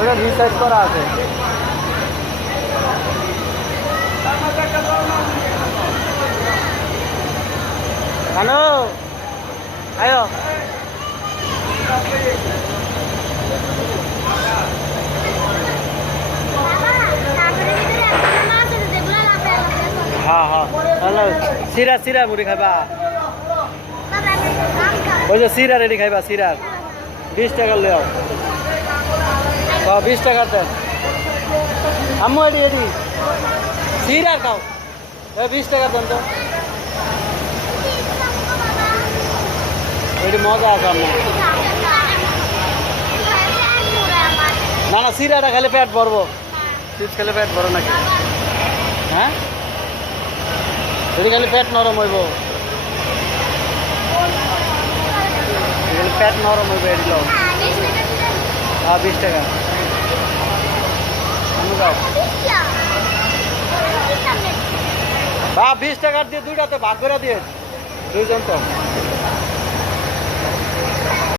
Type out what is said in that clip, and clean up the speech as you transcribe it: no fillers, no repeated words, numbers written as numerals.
ওটা রিসার্চ করা আছে। হ্যালো আয়ো হ্যাঁ হ্যাঁ হ্যালো সিরা সিরা মুড়ি খাইবা ওই যে সিরা রেডি খাইবা সিরা 20 টাকা লেও 20 টাকা দেন আম্মু এডি এডি সিরা খাও 20 টাকা দেন তো এটি মজা আছে আপনার না না সিরাটা খেলে পেট ভরবো চিপস খেলে পেট ভরো নাকি হ্যাঁ এটি খালি পেট নরম হইব পেট নরম হইব এটি লো হ্যাঁ 20 টাকা আমি যাও বা 20 টাকার দিয়ে দুইটাতে ভাগ করে দিয়ে দুইজন তো